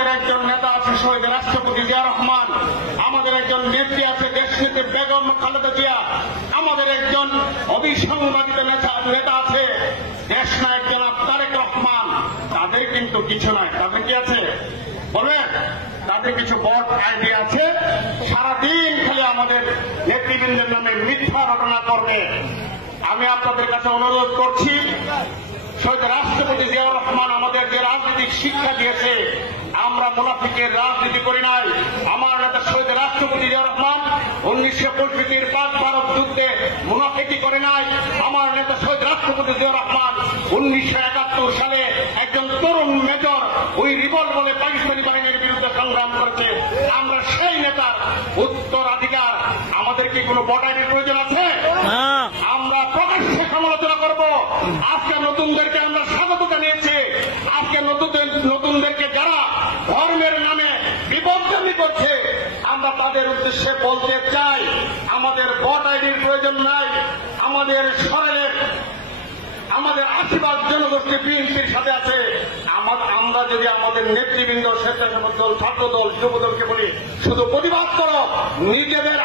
আমাদের একজন নেতা আছে শহীদ রাষ্ট্রপতি জিয়া রহমান, আমাদের একজন নেত্রী আছে দেশনেত্রী বেগম খালেদা জিয়া, আমাদের একজন অবিসংবাদিত নেতা আছে দেশনায়ক জনাব তারেক রহমান। তাদের কিন্তু কিছু নাই। তাদের কি আছে বলেন? তাদের কিছু বড় আইডিয়া আছে, সারাদিন খালি আমাদের নেতৃবৃন্দের নামে মিথ্যা রটনা করবে। আমি আপনাদের কাছে অনুরোধ করছি, শহীদ রাষ্ট্রপতি জিয়াউর রহমান আমাদের যে রাজনৈতিক শিক্ষা দিয়েছে, আমরা মুনাফিকের রাজনীতি করি নাই। আমার নেতা শহীদ রাষ্ট্রপতি জিয়াউর রহমান 1965 পাক ভারত যুদ্ধে মুনাফিকি করে নাই। আমার নেতা শহীদ রাষ্ট্রপতি জিয়াউর রহমান 1971 সালে একজন তরুণ মেজর ওই রিভল বলে পাকিস্তানি বাহিনীর বিরুদ্ধে সংগ্রাম করেছে। আমরা সেই নেতার উত্তরাধিকার। আমাদের কি কোনো বর্ডারের প্রয়োজন আছে? আমরা প্রকাশ্যে সমালোচনা করব। আজকে নতুনদেরকে আমরা স্বাগত জানিয়েছি। আজকে নতুনদেরকে যারা ধর্মের নামে বিপদগামী করছে, আমরা তাদের উদ্দেশ্যে বলতে চাই, আমাদের ভোট আইডির প্রয়োজন নাই। আমাদের শহরের আমাদের আশীর্বাদ জনগোষ্ঠী বিএনপির সাথে আছে। আমরা যদি আমাদের নেতৃবৃন্দ, স্বেচ্ছাসেবক দল, ছাত্র দল, যুব দলকে বলি শুধু প্রতিবাদ করো, নিজেদের